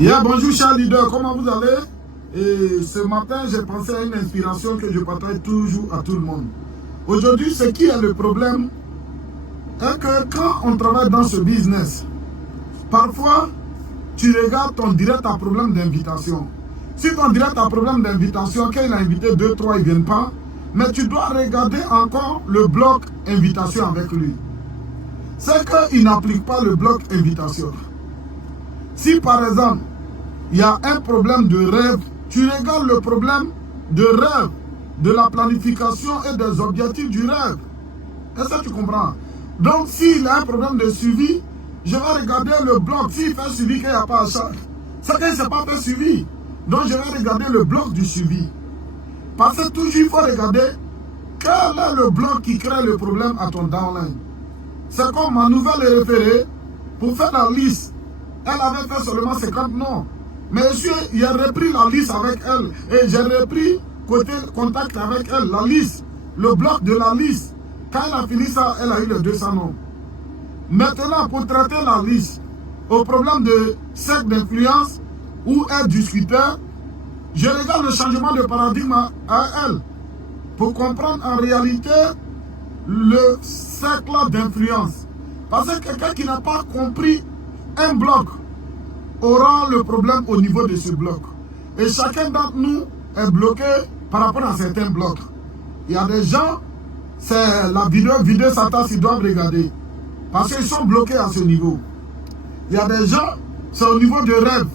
Yeah, bonjour chers leaders, comment vous allez? Et ce matin, j'ai pensé à une inspiration que je partage toujours à tout le monde. Aujourd'hui, ce qui est le problème est que quand on travaille dans ce business, parfois, tu regardes ton direct à problème d'invitation. Si ton direct à problème d'invitation, quand il a invité 2, 3, ils ne viennent pas, mais tu dois regarder encore le bloc invitation avec lui. C'est qu'il n'applique pas le bloc invitation. Si par exemple, il y a un problème de rêve, tu regardes le problème de rêve, de la planification et des objectifs du rêve. Est-ce que tu comprends? Donc, s'il a un problème de suivi, je vais regarder le bloc. S'il fait suivi, qu'il n'y a pas à charge. C'est qu'il ne s'est pas fait suivi. Donc, je vais regarder le bloc du suivi. Parce que toujours, il faut regarder quel est le bloc qui crée le problème à ton downline. C'est comme ma nouvelle référée, pour faire la liste. Elle avait fait seulement 50 noms. Mais j'ai repris la liste avec elle. Et j'ai repris côté contact avec elle, la liste. Le bloc de la liste. Quand elle a fini ça, elle a eu les 200 noms. Maintenant, pour traiter la liste, au problème de cercle d'influence ou être discuteur, je regarde le changement de paradigme à elle. Pour comprendre en réalité le cercle d'influence. Parce que quelqu'un qui n'a pas compris un bloc aura le problème au niveau de ce bloc. Et chacun d'entre nous est bloqué par rapport à certains blocs. Il y a des gens, c'est la vidéo Satan s'ils doivent regarder. Parce qu'ils sont bloqués à ce niveau. Il y a des gens, c'est au niveau de rêve.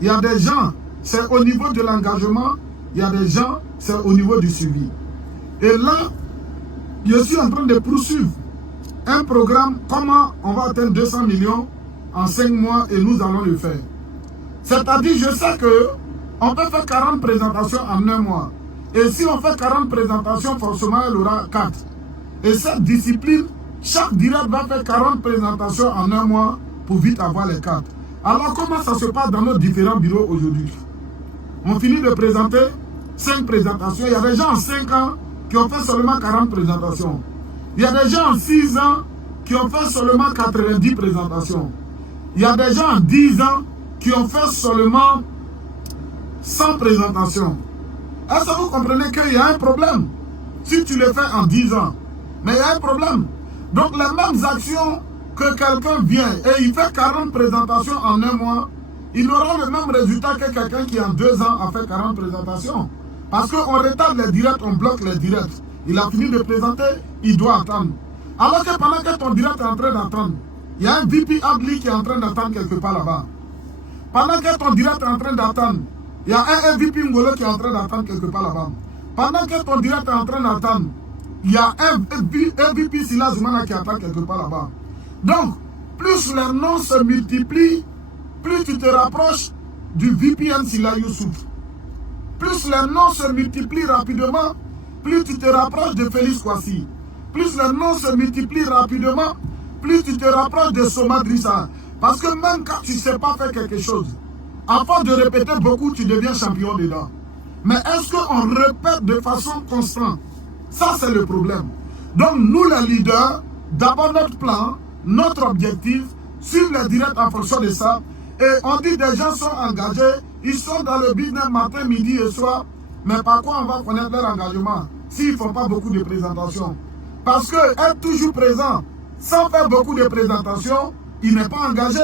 Il y a des gens, c'est au niveau de l'engagement. Il y a des gens, c'est au niveau du suivi. Et là, je suis en train de poursuivre un programme, comment on va atteindre 200 millions en 5 mois et nous allons le faire. C'est-à-dire, je sais que on peut faire 40 présentations en 1 mois. Et si on fait 40 présentations, forcément, elle aura 4. Et cette discipline, chaque direct va faire 40 présentations en 1 mois pour vite avoir les 4. Alors, comment ça se passe dans nos différents bureaux aujourd'hui? On finit de présenter 5 présentations. Il y a des gens en 5 ans qui ont fait seulement 40 présentations. Il y a des gens en 6 ans qui ont fait seulement 90 présentations. Il y a des gens en 10 ans qui ont fait seulement 100 présentations. Est-ce que vous comprenez qu'il y a un problème? Si tu le fais en 10 ans, mais il y a un problème. Donc les mêmes actions que quelqu'un vient et il fait 40 présentations en 1 mois, il aura le même résultat que quelqu'un qui en 2 ans a fait 40 présentations. Parce qu'on retarde les directs, on bloque les directs. Il a fini de présenter, il doit attendre. Alors que pendant que ton direct est en train d'attendre, il y a un VP Adli qui est en train d'attendre quelque part là-bas. Pendant que ton direct est en train d'attendre, il y a un VP Ngolo qui est en train d'attendre quelque part là-bas. Pendant que ton direct est en train d'attendre, il y a un VP Silas Zumana qui attend quelque part là-bas. Donc, plus les noms se multiplient, plus tu te rapproches du VPN Sila Youssouf. Plus les noms se multiplient rapidement, plus tu te rapproches de Félix Kwasi. Plus les noms se multiplient rapidement, plus tu te rapproches de Soma Drissa. Parce que même quand tu ne sais pas faire quelque chose, à force de répéter beaucoup, tu deviens champion dedans. Mais est-ce qu'on répète de façon constante? Ça, c'est le problème. Donc, nous, les leaders, d'abord notre plan, notre objectif, suivre les directs en fonction de ça. Et on dit des gens sont engagés, ils sont dans le business matin, midi et soir. Mais par quoi on va connaître leur engagement s'ils ne font pas beaucoup de présentations? Parce que être toujours présent, sans faire beaucoup de présentations, il n'est pas engagé.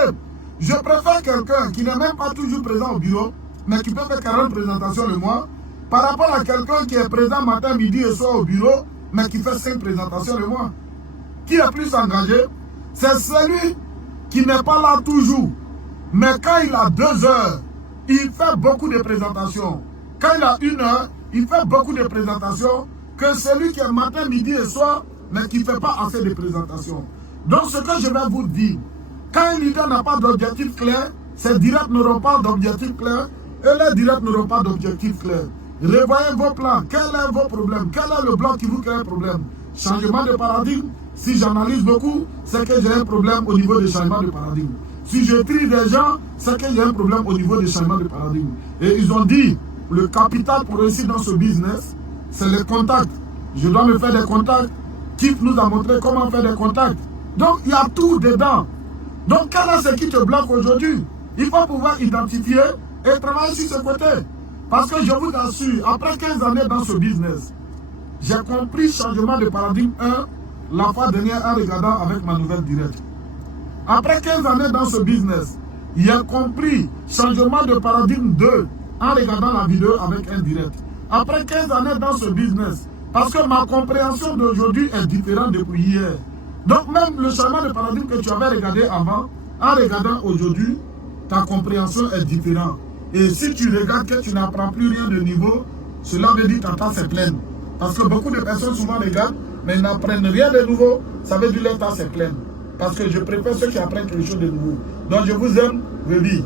Je préfère quelqu'un qui n'est même pas toujours présent au bureau, mais qui peut faire 40 présentations le mois, par rapport à quelqu'un qui est présent matin, midi et soir au bureau, mais qui fait 5 présentations le mois. Qui est plus engagé? C'est celui qui n'est pas là toujours. Mais quand il a 2 heures, il fait beaucoup de présentations. Quand il a 1 heure, il fait beaucoup de présentations que celui qui est matin, midi et soir, mais qui ne fait pas assez de présentations. Donc ce que je vais vous dire, quand un leader n'a pas d'objectif clair, ses directs n'auront pas d'objectif clair et les directs n'auront pas d'objectif clair. Revoyez vos plans, quel est vos problèmes, quel est le bloc qui vous crée un problème. Changement de paradigme, si j'analyse beaucoup, c'est que j'ai un problème au niveau du changement de paradigme. Si je trie des gens, c'est qu'il y a un problème au niveau du changement de paradigme. Et ils ont dit, le capital pour réussir dans ce business, c'est les contacts. Je dois me faire des contacts. Kif nous a montré comment faire des contacts. Donc, il y a tout dedans. Donc, quel est ce qui te bloque aujourd'hui? Il faut pouvoir identifier et travailler sur ce côté. Parce que je vous assure, après 15 années dans ce business, j'ai compris changement de paradigme 1 la fois dernière en regardant avec ma nouvelle directe. Après 15 années dans ce business, j'ai compris changement de paradigme 2 en regardant la vidéo avec un direct. Après 15 années dans ce business, parce que ma compréhension d'aujourd'hui est différente depuis hier. Donc même le changement de paradigme que tu avais regardé avant, en regardant aujourd'hui, ta compréhension est différente. Et si tu regardes que tu n'apprends plus rien de nouveau, cela veut dire que ta tasse est pleine. Parce que beaucoup de personnes souvent regardent, mais ils n'apprennent rien de nouveau, ça veut dire que leur tasse est pleine. Parce que je préfère ceux qui apprennent quelque chose de nouveau. Donc je vous aime, baby.